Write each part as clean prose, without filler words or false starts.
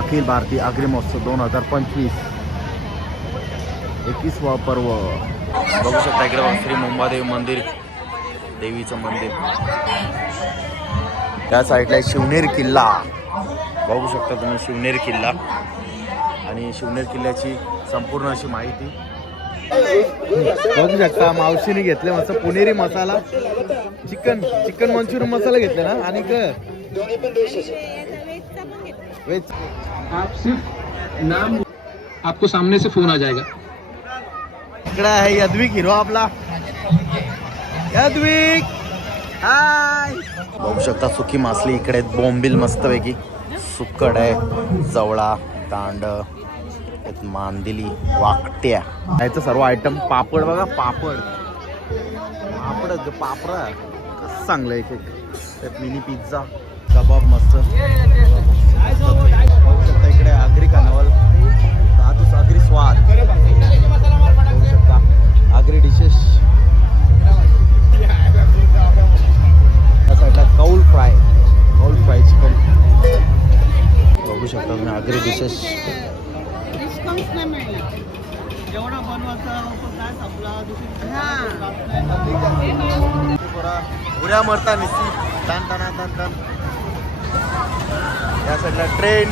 अखिल भारतीय आगरी महोत्सव 2025 21वा पर्व बघू शकता. इकडे बघा श्री मुंबादेवी मंदिर, देवीचं मंदिर. त्या साईडला शिवनेर किल्ला बघू शकता तुम्ही, शिवनेर किल्ला. आणि शिवनेर किल्ल्याची संपूर्ण अशी माहिती बघू शकता. मावशीने घेतले मस्त पुणेरी मसाला, चिकन मंचुरियन मसाला घेतले ना. आणि वेज आप सिर्फ नाम, आपको सामने से फोन आ जाएगा. इकडे आहे यद्विक हिरो आपला. यद्विक हाय. बघू शकता सुकी मासली इकडे, बोंबील मस्तपैकी, सुक्कड आहे, जवळा, तांड, मांदिली, वाकट्या, याचं सर्व आयटम. पापड बघा, पापड कसं चांगलं एक एक. त्यात मिनी पिझ्झा, कबाब मस्त. बघू शकता इकडे आगरी कानवल, दादूस आगरी स्वाद. बघू शकता आगरी डिशेस. त्या साईडला कौल फ्राय चिकन. बघू शकता तुम्ही आगरी डिशेस. उड्या मरता निस्ती टन टन टन टन. या साईडला ट्रेन.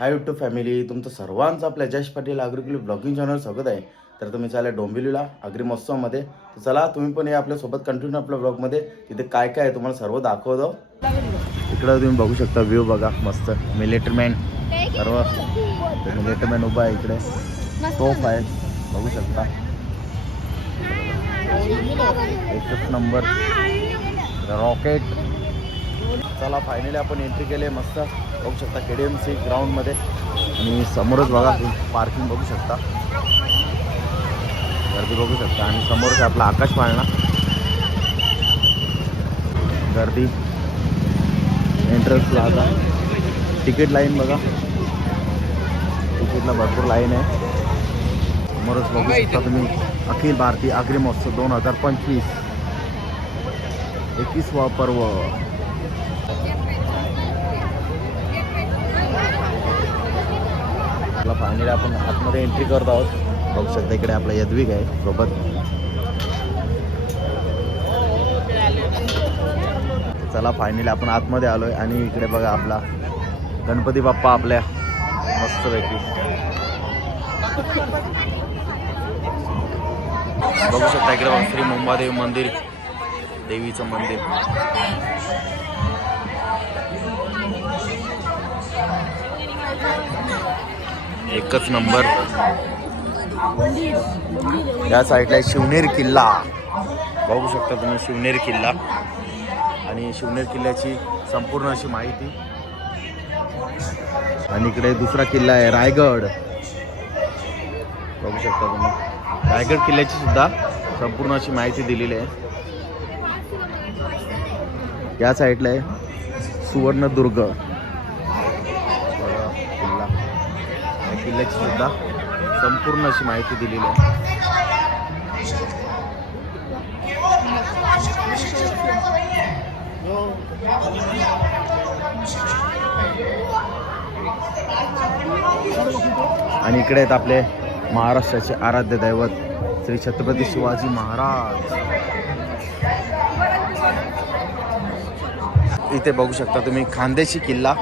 हाय यूट्यूब फॅमिली, तुमचं सर्वांचं आपल्या जश पाटील आगरी ब्लॉगिंग चॅनल स्वागत आहे. तर तुम्ही चालले डोंबिवलीला आगरी महोत्सवामध्ये. तर चला तुम्ही पण या आपल्यासोबत कंटिन्यू आपल्या ब्लॉगमध्ये. तिथे काय काय आहे तुम्हाला सर्व दाखवतो. इकडं तुम्ही बघू शकता व्ह्यू बघा मस्त. मिलिटरीमॅन सर्व मिलिटरीमॅन उभा आहे इकडे. तोफ आहे बघू शकता, एकच नंबर. रॉकेट. चला फायनली आपण एंट्री केली आहे मस्त. बघू शकता KDMC ग्राउंडमध्ये. आणि समोरच बघा पार्किंग बघू शकता, गर्दी बघू शकता. आणि समोरच आपला आकाश पाळणा, गर्दी. एंट्रन्स प्लाझा, तिकीट लाईन बघा, तिकीटला भरपूर लाईन आहे. समोरच बघू शकता तुम्ही अखिल भारतीय आगरी महोत्सव 2025 21वा पर्व. फायनली आपण आतमध्ये एंट्री करत आहोत. बघू शकता इकडे आपला यद्विक आहे सोबत. चला फायनली आपण आतमध्ये आलोय. आणि इकडे बघा आपला गणपती बाप्पा आपल्या मस्तपैकी. बघू शकता इकडे बघा श्री मुंबादेवी मंदिर, देवीचं मंदिर. एकच नंबर. या साईडला शिवनेर किल्ला बघू शकता तुम्ही, शिवनेर किल्ला. आणि शिवनेर किल्ल्याची संपूर्ण अशी माहिती. आणि इकडे दुसरा किल्ला आहे रायगड. बघू शकता तुम्ही रायगड किल्ल्याची सुद्धा संपूर्ण अशी माहिती दिलेली आहे. या साईडला आहे सुवर्णदुर्ग किल्ला. या किल्ल्याची सुद्धा संपूर्ण अशी माहिती दिलेली आहे. आणि इकडे आहेत आपले महाराष्ट्राचे आराध्य दैवत श्री छत्रपती शिवाजी महाराज. इथे बघू शकता तुम्ही खानदेशी किल्ला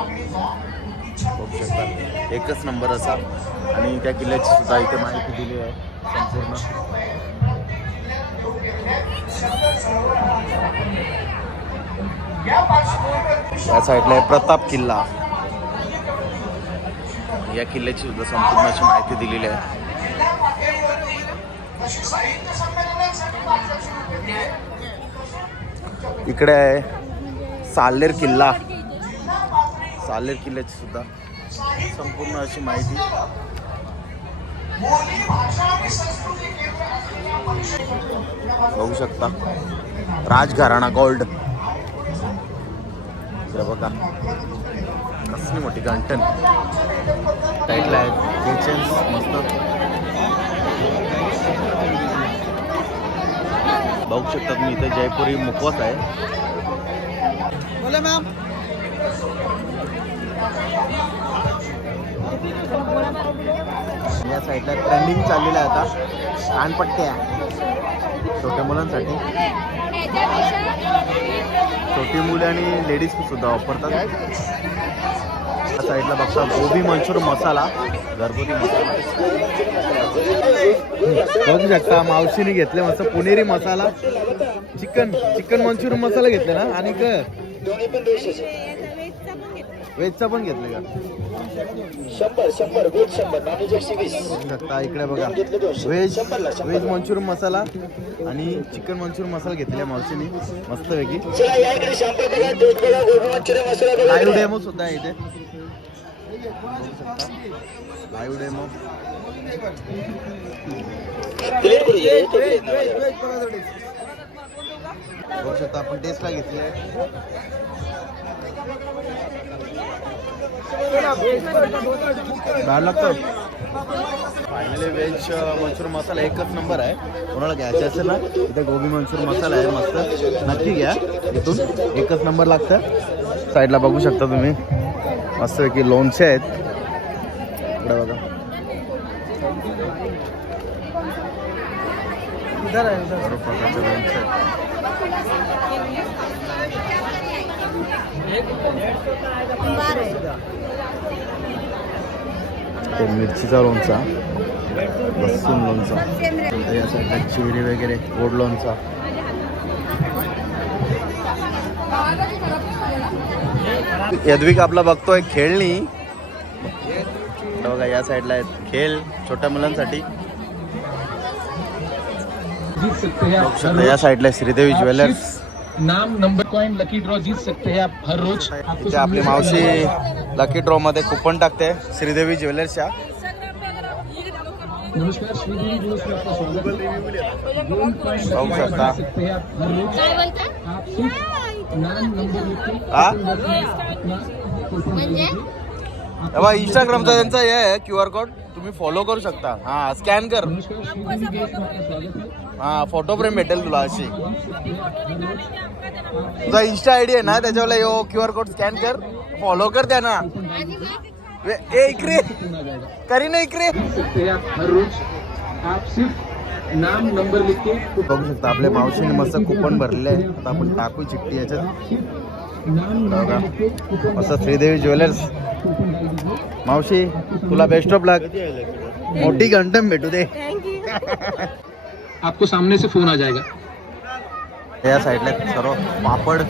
बघू शकता, एकच नंबर असा. आणि त्या किल्ल्याची सुद्धा इथे माहिती दिली आहे संपूर्ण. या साईडला आहे प्रताप किल्ला. या किल्ल्याची सुद्धा संपूर्ण अशी माहिती दिलेली आहे. इकडे आहे साल्हेर किल्ला. साल्हेर किल्ल्याची सुद्धा संपूर्ण अशी माहिती. बघू शकता राजघराणा गोल्ड. बघा कसली मोठी गांटन साईडला आहेत किचन्स मस्त बघू शकता तुम्ही इथे जयपुरी मुखवास आहे बोला मॅम या साईडला ट्रेंडिंग चाललेलं आहे आता कानपट्ट्या छोट्या मुलांसाठी छोटी मुले आणि लेडीज सुद्धा वापरतात या साईडला बघता गोबी मंचुरी मसाला घरगुती मसाला बघू शकता मावशीने घेतले मस्त पुणेरी मसाला चिकन मंचुरी मसाला घेतले ना आणि वेजचा पण घेतले का 100 वेज 100 नॉनव्हेज 120 शकता इकडे बघा वेज मंचुरियन मसाला आणि चिकन मंचुरियन मसाला घेतलेला मावशीने मस्त पैकी चला या इकडे शॅम्पल बघा दूध बघा गोबी मंचुरियन मसाला बघा लाईव्ह डेमो सुद्धा आहे इथे लाईव्ह डेमो प्लेट करू दे बघू शकता आपण टेस्टला घेतले भारी लागतं फायनली वेज मंचुरियन मसाला एकच नंबर आहे कोणाला घ्यायचं असेल ना इथे गोबी मंचुरियन मसाला आहे मस्त नक्की घ्या इथून एकच नंबर लागतं साईडला बघू शकता तुम्ही मस्त की लोणचे आहेत इकडे बघा बरोबर प्रकारचे लोणचे आहेत ते मिरचीचा लोणचा लसूण लोणचा या साईडला चिरी वगैरे गोड लोणचा यद्विक आपला बघतोय खेळणी बघा या साईडला आहेत खेळ छोट्या मुलांसाठी जीत सकते हैं आप हर या रोज। साईडला श्रीदेवी आप ज्वेलर्स सिर्फ नाम नंबर कॉइन लकी ड्रॉ जीत सकते हैं आप हर रोज आपको इथे आपली मावशी लकी ड्रॉ मध्ये कुपन टाकते श्रीदेवी ज्वेलर्सच्या नमस्कार श्रीदेवी ज्वेलर्स में आपका स्वागत है गोल्ड कॉइन बघू लकी शकता. जीत सकते हैं आप हर रोज आप सिर्फ नाम नंबर लिख के हा? अपना फोटो भेजिए। तेव्हा इंस्टाग्रामचा त्यांचा हे आहे QR कोड तुम्ही फॉलो करू शकता हा स्कॅन कर नमस्कार श्रीदेवी ज्वेलर्स में आपका स्वागत है हा फोटो फ्रेम भेटेल तुला अशी तुझा इंस्टा आयडी आहे ना त्याच्यावर यो QR कोड स्कॅन कर फॉलो कर त्या ना ए इकडे करी ना इकडे जीत सकते हैं आप हर रोज आप सिर्फ नाम नंबर लिख के बघू शकता आपल्या मावशीने मस्त कुपन भरलेले आहे आता आपण टाकू चिठ्ठी याच्यात नाम बघा नंबर लिख के कूपन मस्त श्रीदेवी ज्वेलर्स कूपन डाल दीजिए मावशी तुला बेस्ट ऑफ लक मोठी घंटम भेटू दे आपको सामने से फोन आ जाएगा या साईडला सर्व पापड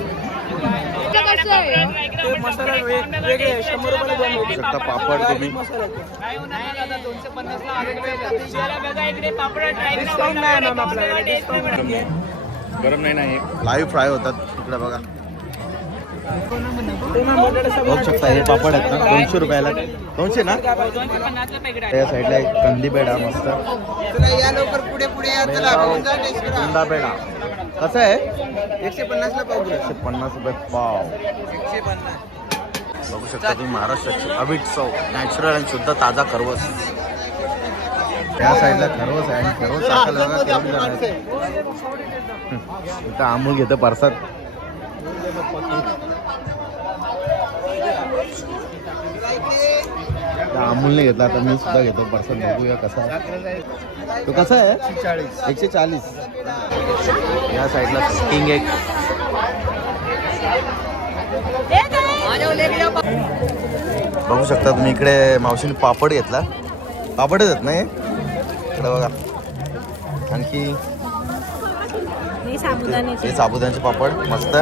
मसाला वेगळे 100 रुपयाला दोन बघू शकता पापड तुम्ही डिस्काउंट नाही ना आपल्याकडे डिस्काउंट गरम नाही नाही लाईव्ह फ्राय होतात इकडे बघा बघू शकता हे पापड आहेत ना 200 रुपयाला 200 ना त्या साईडला एक कंदी पेढा मस्त चला या लवकर पुढे पुढे या चला आपण जा टेस्ट करा कंदा पेढा कसं आहे 150 ला पाव 150 रुपये पाव 150 बघू शकता तुम्ही महाराष्ट्राची अवीट चव नॅचरल आणि शुद्ध ताजा खरवस या साईडला खरवस आहे आणि खरवस टाकायला बघा केवढी जण आहेत. इथं अमूल घेतं परसाद अमूलने घेतला आता मी सुद्धा घेतो परसाद बघूया कसा आहे. तो कसा आहे 140 या साईडला किंग एक बघू शकता तुम्ही इकडे मावशीने पापड घेतला पापडच आहेत ना हे इकडे बघा आणखी हे साबुदाण्याचे पापड मस्त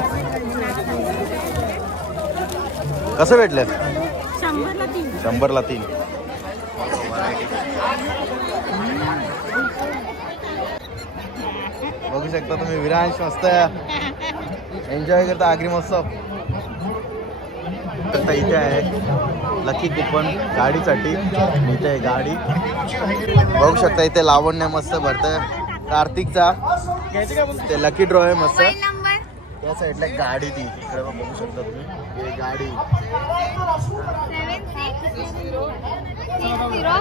कसं भेटले 100ला 3 बघू शकता तुम्ही विरांश मस्त एन्जॉय करता आगरी महोत्सव इथे आहे लकी कुपन गाडीसाठी इथे आहे गाडी बघू शकता इथे लावण्य मस्त भरतं कार्तिकचा ते लकी ड्रॉ आहे मस्त त्या साईडला गाडी ती इकडे बघू शकता तुम्ही हे गाडी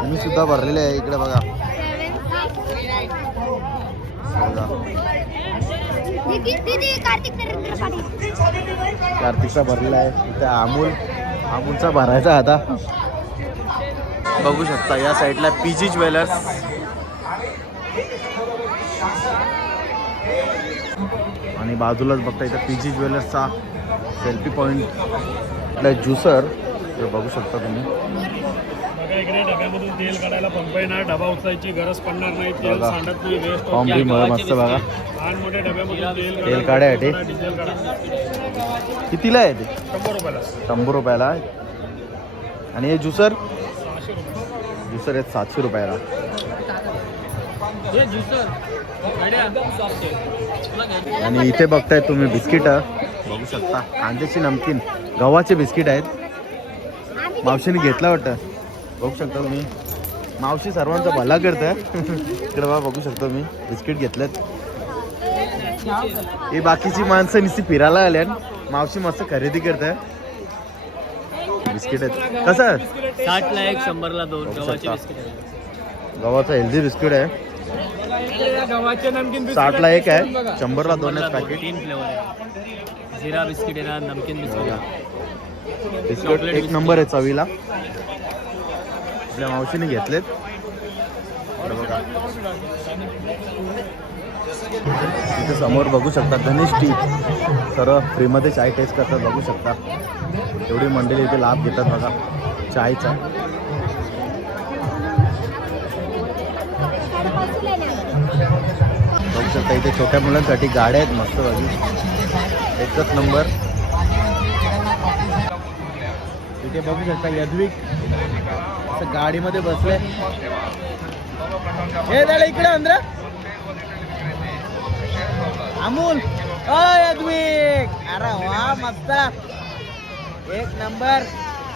मी सुद्धा भरलेले आहे इकडे बघा. कार्तिकचा भरलेला आहे इथे. अमूलचा भरायचा आता. बघू शकता या साईडला पीजी ज्वेलर्स. आणि बाजूलाच बघता इथं पीजी ज्वेलर्सचा सेल्फी पॉईंट. आपला ज्युसर बघू शकता तुम्ही. इकडे डब्यामधून तेल काढायला पंप येणार, डबा उचलायची गरज पडणार नाही, तेल सांडत नाही, वेस्ट फॉर्म बी मस्त बघा. लहान मोठ्या डब्यामधून तेल काढायसाठी डिझेल काढा. कितीला आहे ते? 100 रुपयाला. 100 रुपयाला. आणि हे ज्युसर आहेत 700 रुपयाला. आणि इथे बघताय तुम्ही बिस्किट बघू शकता. कांद्याची नमकीन गव्हाचे बिस्किट आहेत. मावशीने घेतला वाटतं. बघू शकता तुम्ही. मावशी सर्वांचा भला करतं. इकडे बघा बघू शकता मी बिस्किट घेतलेत. ही बाकीची माणसं नुसती फिरायला आल्यान. मावशी मस्त खरेदी करताय. बिस्किट आहेत. कसं 60ला 1, 100ला 2 बघू गव्हाचे शकता. बिस्किट आहे. गव्हाचा हेल्दी बिस्किट आहे. गव्हाचे नमकीन 60ला 1 आहे, 100ला 2 आहेत पॅकेट. 3 फ्लेवर आहे. जिरा बिस्किट आहे ना, नमकीन बिस्किट आहे. बिस्किट एक नंबर आहे चवीला. आपल्या मावशीने घेतलेत. इकडे बघा. इथे समोर बघू शकता गणेश टी. सर्व फ्रीमध्ये चाय टेस्ट करतात बघू शकता. एवढी मंडळी इथे लाभ घेतात बघा चायचा. बघू शकता इथे छोट्या मुलांसाठी गाड्या आहेत मस्त बघी. एकच नंबर. इथे बघू शकता यद्विक असं गाडीमध्ये बसले. हे झालं इकडे अंद्र अमूल. यद्विक अरे वा मस्त एक नंबर.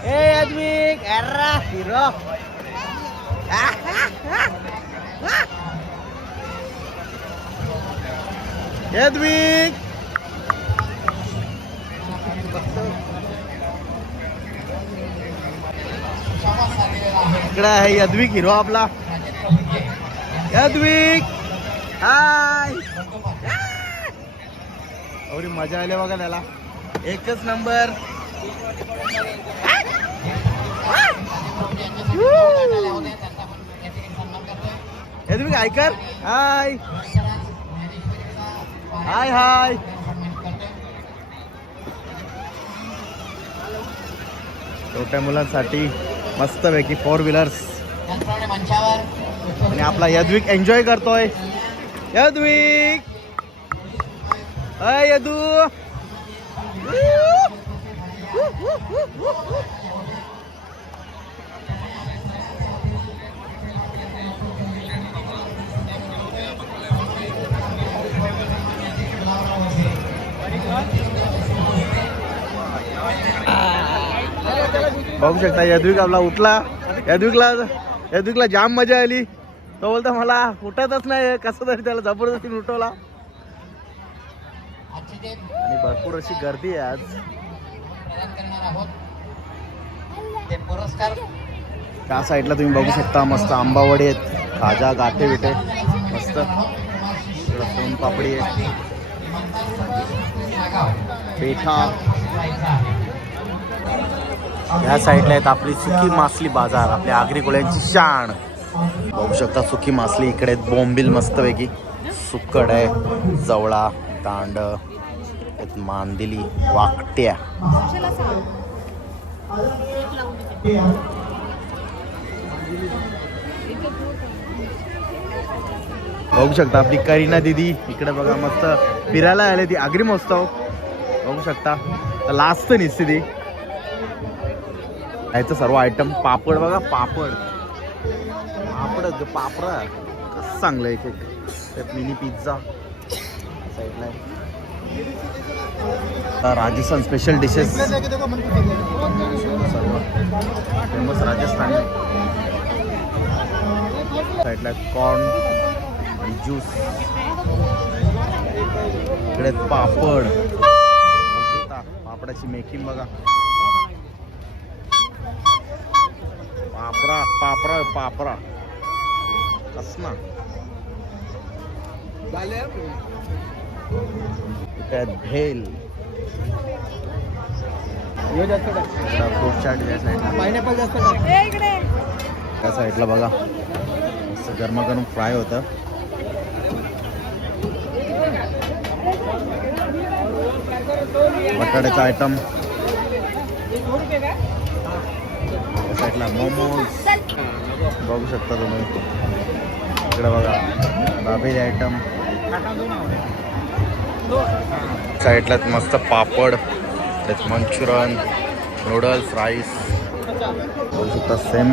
ए यद्विक अरे हिरो. यद्विक इकडे आहे यद्विक हिरो आपला. यद्विक हाय. एवढी मजा आली बघा त्याला. एकच नंबर. यद्विक ऐकर. हाय हाय हाय. छोट्या मुलांसाठी मस्तपैकी 4 व्हीलर्स. आणि आपला यद्विक एन्जॉय करतोय. यद्विक हाय यदू. बघू शकता यद्विक आपला उठला. यद्विकला जाम मजा आली. तो बोलता मला उठतच नाही. कसं तरी त्याला जबरदस्ती उठवला. आणि भरपूर अशी गर्दी आहे आज. त्या साईडला तुम्ही बघू शकता मस्त आंबावडे आहेत, खाजा गाठे बिटे मस्त. सोन पापडी आहे, पेठा. या साईडला आहेत आपली सुकी मासली बाजार, आपल्या आगरी कोळ्यांची शान. बघू शकता सुकी मासली इकडे आहेत. बोंबील मस्तपैकी, सुक्कड आहे, जवळा, दांड, मांदिली, वाकट्या. बघू शकता आपली करीना दीदी इकडे बघा मस्त फिरायला आले. ती आगरी महोत्सव बघू शकता. लास्ट निसते ती याचं सर्व आयटम. पापड बघा, पापड पापड कसं चांगलं आहे. त्यात मिनी पिझ्झा साईडला आहे. राजस्थान स्पेशल डिशेस सर्व फेमस राजस्थानी. साईडला कॉर्न आणि ज्यूस. इकडे पापड, पापड पापडाची मेकिंग बघा. पापरा पापरा पापरा कसना त्यात भेल फ्रूट चाट या साईडला. पायनॅपल जास्त टाक. त्या साईडला बघा मस्त गरमागरम फ्राय होतं. बटाट्याचा आयटम. त्या साईडला मोमोज बघू शकता तुम्ही. इकडे बघा दाबेली आयटम. साईडला मस्त पापड, त्यात मंचुरन, नूडल्स, राईस बघू शकता. सेम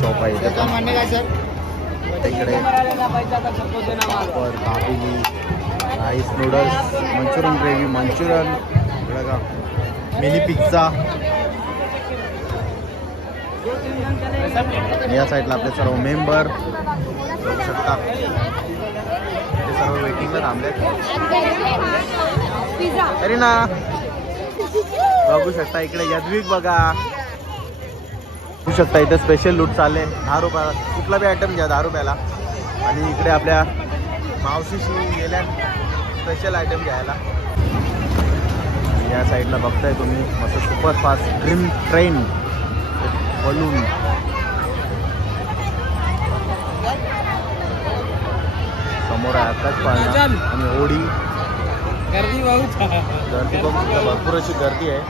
शॉप आहे इथे पण. इकडे papad, dabeli, rice, noodles, manchurian gravy, manchurian, इकडे का मिनी पिझ्झा. या साईडला आपले सर्व मेंबर बघू शकता. ते सर्व वेटिंगला थांबलेत. तरी ना बघू शकता. इकडे यद्विक बघा. बघू शकता इथे स्पेशल लूट चालले 10 रुपयाला. कुठला बी आयटम घ्या 10 रुपयाला. आणि इकडे आपल्या मावशीशी गेल्या स्पेशल आयटम घ्यायला. या साईडला बघताय तुम्ही मस्त सुपरफास्ट ड्रीम ट्रेन बलून. समोर आहे आताच पाळणा आणि होडी. गर्दी बहुत. गर्दी बघू शकता. भरपूर अशी गर्दी आहे.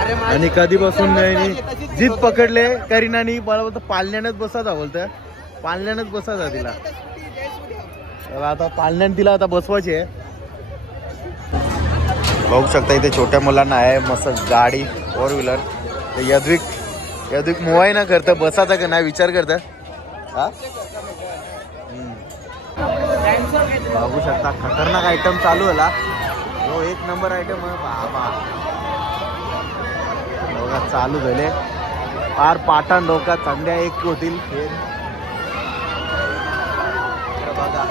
अरे आणि कधीपासून जीप पकडले करीनानी. मला बोलतं पालण्यानंच बसायचा. बोलतं पालण्यानंच बसायचा तिला. तर आता पालण्याने तिला आता बसवायची आहे. बघू शकता इथे छोट्या मुलांना आहे मस्त गाडी 4 व्हीलर. यद्विक मोबाईल ना करतं बसायचा का नाही विचार करतं. हा बघू शकता खतरनाक आयटम चालू होला. हो 1 नंबर आयटम आहे बाबा. बघा चालू झाले. फार पाठाण लोक संध्या 1 होतील. बघा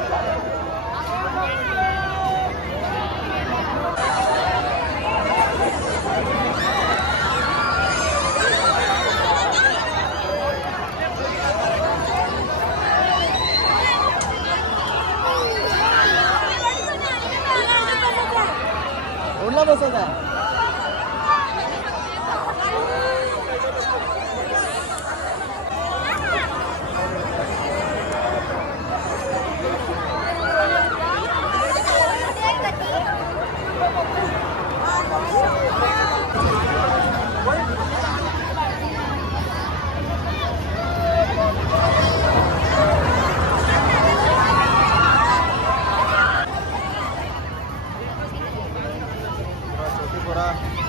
कोणला बसायचा.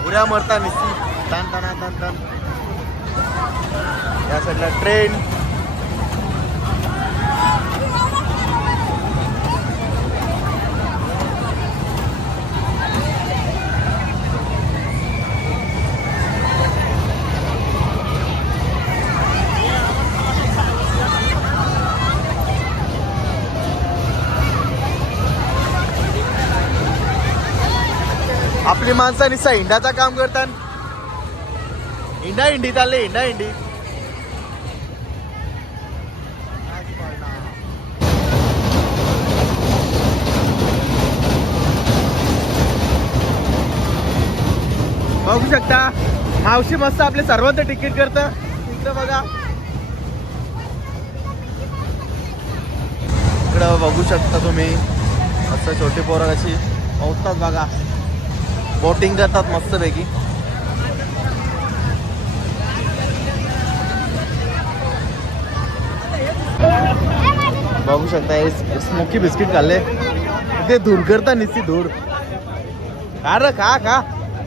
उड्या मरता निस्ती टन टन टन टन. या साईडला ट्रेन. आपली माणसं निस्ता हिंडाचा काम करतात. हिंडी चालले. हिंडी बघू शकता. मावशी मस्त आपले सर्वांचं तिकीट करतं. इकडं बघा. इकडं बघू शकता तुम्ही मस्त छोटी पोरं कशी पोहतात बघा. बोटिंग करतात मस्तपैकी. बघू शकता हे स्मोकी बिस्किट खाल्ले. ते धूर करता निस्ती धूर. अरे खा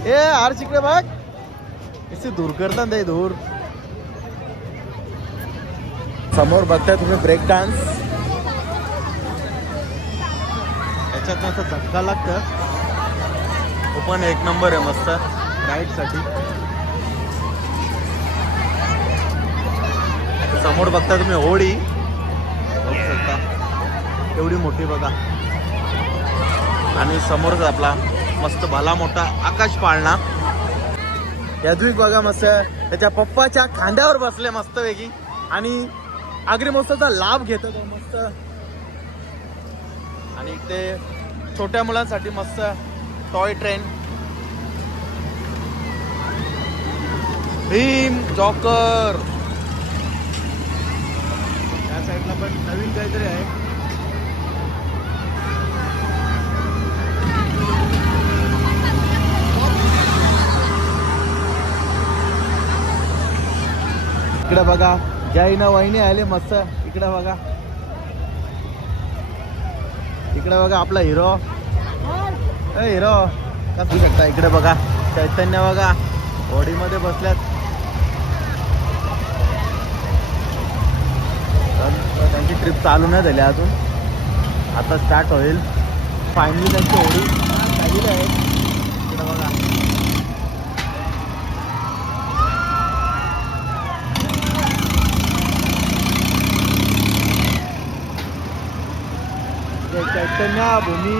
ए आर चिकडे बघ निस्ती धूर करता ते धूर. समोर बघताय तुम्ही ब्रेक डान्स. त्याच्यात मस्त धक्का लागतं. पण 1 नंबर आहे मस्त राईड साठी. समोर बघता तुम्ही होडी बघू शकता एवढी मोठी बघा. आणि समोरच आपला मस्त भला मोठा आकाश पाळणा. यदविक बघा मस्त त्याच्या पप्पाच्या खांद्यावर बसले मस्त वेगळी आणि आगरी महोत्सवाचा लाभ घेतो तो मस्त. आणि इथे छोट्या मुलांसाठी मस्त टॉय ट्रेन, भीम जॉकर. या साईडला पण नवीन काहीतरी आहे. इकडे बघा जैन वहिनी आले मस्त. इकडे बघा, इकडे बघा आपला हिरो. हिरो कसं शकता. इकडे बघा चैतन्य बघा होडीमध्ये बसल्यात. त्यांची ट्रिप चालू नाही झाली अजून, आता स्टार्ट होईल. फायनली त्यांची होडी झालेली आहे. इकडे बघा चैतन्य, भूमी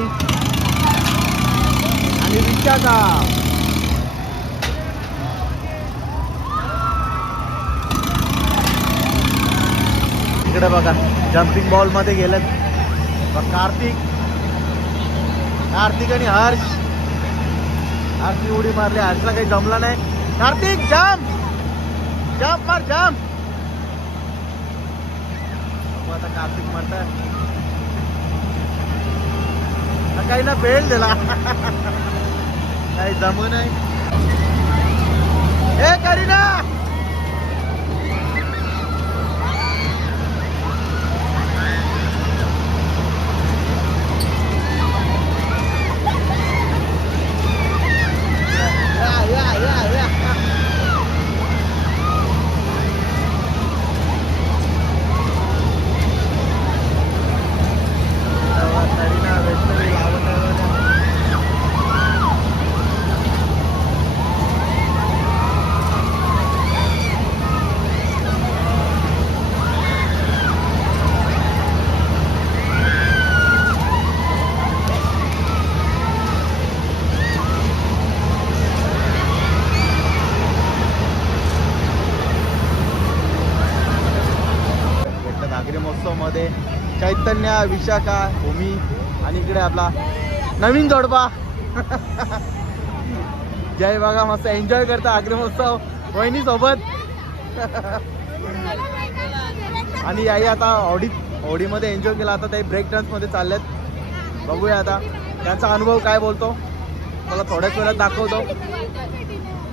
आणि विशाखा. इकडे बघा जम्पिंग बॉल मध्ये गेलेत कार्तिक आणि हर्ष. हर्षनी उडी मारली, हर्षला काही जमला नाही. कार्तिक जम्प मार, जम्प. आता कार्तिक मारत काही ना फेल दिला. काही जमू नाही. हे करीना मध्ये चैतन्य, विशाखा, भूमी आणि इकडे आपला नवीन जोडपा जय. बघा मस्त एन्जॉय करता आगरी महोत्सव वहिनी सोबत. आणि आई आता होडीमध्ये एन्जॉय केला. आता ते ब्रेक डान्स मध्ये चाललेत. बघूया आता त्यांचा अनुभव काय बोलतो. मला थोड्याच वेळात दाखवतो.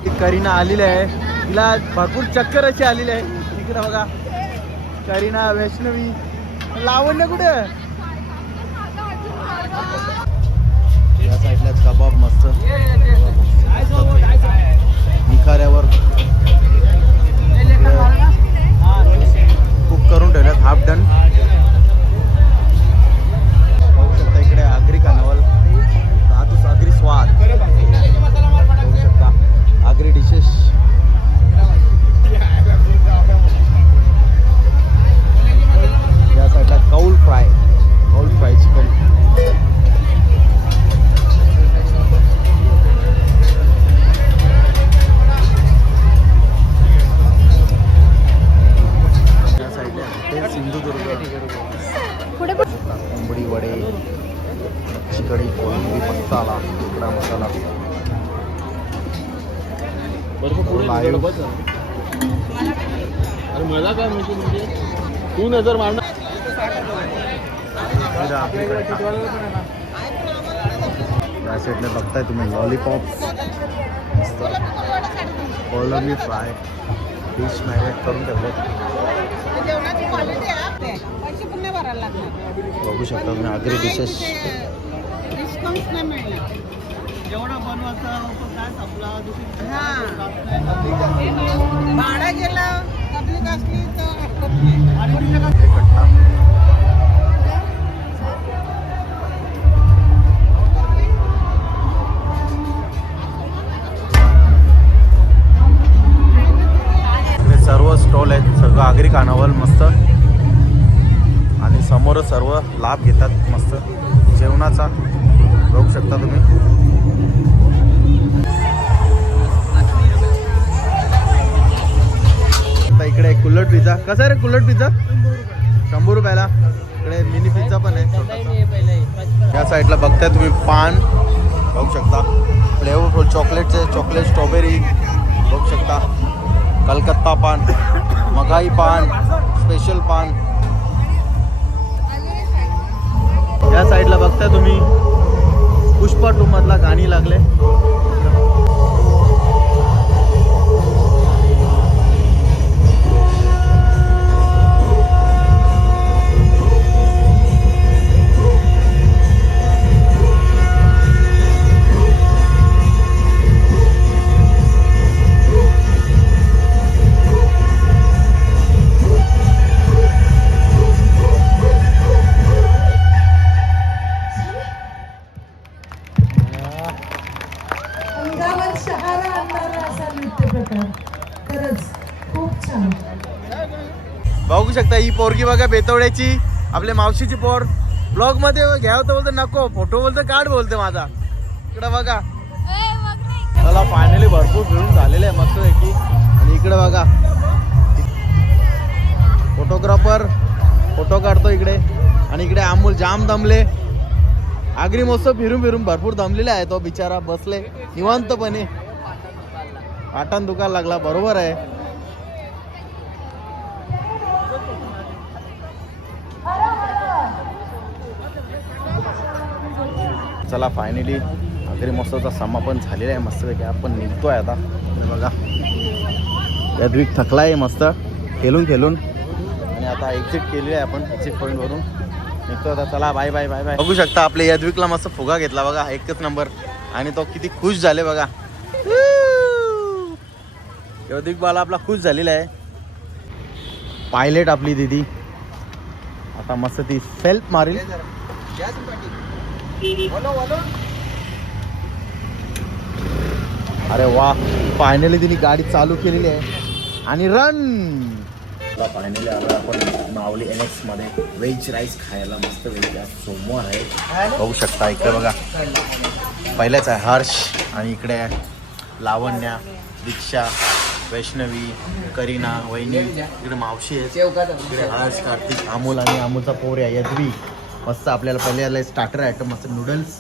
ती करीना आलेली आहे, तिला भरपूर चक्कर अशी आलेली आहे. तिकडे बघा करीना, वैष्णवी, लावण्य कुठे. या साईडला कबाब मस्त निखाऱ्यावर कुक करून ठेवल्यात, हाफ डन. बघू शकता इकडे आगरी कार्निवल, आगरी स्वाद बघू शकता, आगरी डिशेस. या साईडला कौल फ्राय चिकन. या साईडला सिंधुदुर्ग, कोंबडी वडे, चिकडी, कोंबडी मसाला, इकडा मसाला. अरे मला काय माहिती, म्हणजे तू नजर मारणार. या साईडला बघताय तुम्ही लॉलीपॉप, कोलंबी फ्राय, फिश मॅरिनेट करून ठेवले. बघू शकता तुम्ही आगरी डिशेस. भाडा गेलं पब्लिक असली तर सर्व स्टॉल आहेत, सगळं आगरी कार्निवल मस्त. आणि समोर सर्व लाभ घेतात मस्त जेवणाचा. बघू शकता तुम्ही. इकडे कुल्हट पिझ्झा कसा आहे रे कुल्हट पिझ्झा 100 रुपयाला. इकडे मिनी पिझ्झा पण आहे छोटासा. या साईडला बघताय तुम्ही पान बघू शकता. फ्लेवरफुल चॉकलेटचे चॉकलेट स्ट्रॉबेरी बघू शकता. कलकत्ता पान, मगाई पान, स्पेशल पान. या साईडला बघताय तुम्ही पुष्पा 2 मधला गाणी लागले. अंगावर शहारा आणणारा असा नृत्य प्रकार. खरंच खूप छान. बघू शकता ही पोरगी बघा बेतवड्याची आपल्या मावशीची पोर. ब्लॉग मध्ये घ्यावं तर बोलतो नको, फोटो बोलतो काढ बोलते माझा. इकडे बघा. मला फायनली भरपूर फिरून झालेले आहे मस्त पैकी. आणि इकडे बघा फोटोग्राफर फोटो काढतो इकडे. आणि इकडे अमोल जाम दमले. आगरी महोत्सव फिरून फिरून भरपूर दमलेला आहे तो बिचारा. बसले निवांतपणे. पाटान दुखायला लागला. बरोबर आहे. चला फायनली आगरी महोत्सवचा समापन झालेला आहे मस्तपैकी. आपण निघतोय आता. बघा यद्विक थकला आहे मस्त खेळून खेळून. आणि आता एक्झिट केलेली आहे आपण. एक्झिट पॉईंटवरून निघतो आता. चला बाय बाय बाय बाय. बघू शकता आपल्या यद्विकला मस्त फुगा घेतला बघा एकच नंबर. आणि तो किती खुश झाले बघा. यद्विक बाला आपला खुश झालेला आहे. पायलट आपली दीदी आता मस्त ती सेल्फ मारील. अरे वा फायनली तिने गाडी चालू केलेली आहे. आणि रन. फायनली आलो आपण माऊली NX मध्ये व्हेज राईस खायला. मस्त व्हेज सोमवार आहे. बघू शकता इकडे बघा पहिलेच आहे हर्ष. आणि इकडे लावण्या, दीक्षा, वैष्णवी, करीना, वहिनी. इकडे मावशी आहेत. इकडे हर्ष, कार्तिक, अमोल आणि अमोलचा पोर आहे यद्वी. मस्त आपल्याला पहिले आलं स्टार्टर आयटम मस्त नूडल्स.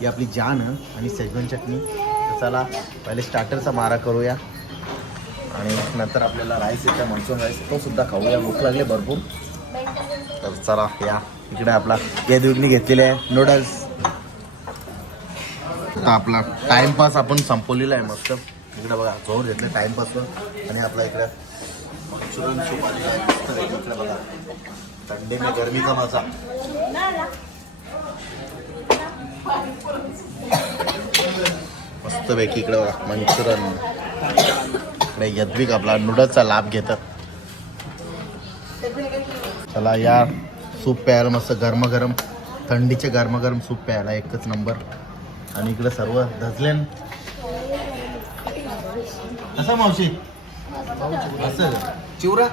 ही आपली जान आणि शेजवान चटणी. तर चला पहिले स्टार्टरचा मारा करूया. आणि नंतर आपल्याला राईस येतो मंचुरियन राईस तो सुद्धा खाऊया. भूक लागले भरपूर. तर चला या इकडे आपला यद्विकने घेतलेले आहे नूडल्स. आता आपला टाइमपास आपण संपवलेला आहे मस्त. इकडे बघा जोर घेतलं टाइमपासवर. आणि आपला इकडे मंचुरियन सूप आलेला आहे मस्त. इकडे बघा थंडी में गर्मी का मजा. मस्त पैकी इकडे बघा मंचुरियन. इकडे यद्विक आपला नूडल्सचा लाभ घेतात. चला या सूप प्यायला मस्त गरमागरम थंडीचे गरमागरम सूप प्यायला एकच नंबर. आणि इकडे सर्व धजलेन कसा मावशी असं चिवरा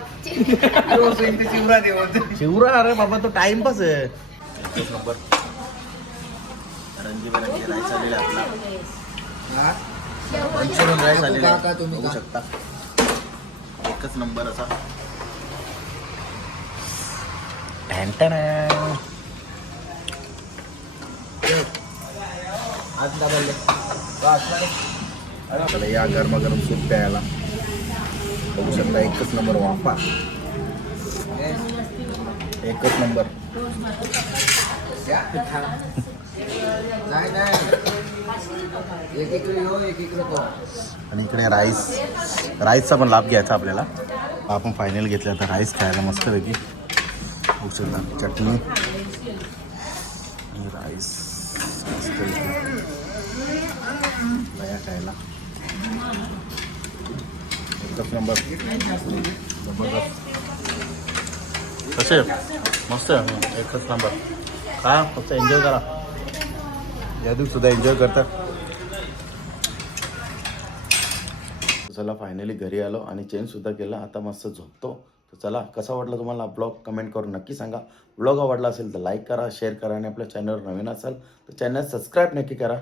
चिवरा. अरे बाबा तो टाइमपास आहे. एकच नंबर रंगी बेरंगी राईस आलेला आपला. मंचुरियन राईस आलेला बघू शकता. एकच नंबर असा. चला या गरमागरम सूप प्यायला. बघू शकता एकच नंबर वाफा. एकच नंबर. आणि इकडे राईसचा पण लाभ घ्यायचा आपल्याला. आपण फायनल घेतला तर राईस खायला मस्तपैकी. बघू शकता चटणी आणि राईस मस्तपैकी खायला. एकच नंबर जबरदस्त. कसे मस्त एकच नंबर. खा फक्त एन्जॉय करा. यादू सुद्धा एन्जॉय करतात. चला फायनली घरी आलो आणि चेंज सुद्धा केला. आता मस्त झोपतो. तर चला कसा वाटला तुम्हाला ब्लॉग कमेंट करून नक्की सांगा. ब्लॉग आवडला असेल तर लाईक करा, शेअर करा. आणि आपल्या चॅनलवर नवीन असाल तर चॅनल सबस्क्राईब नक्की करा.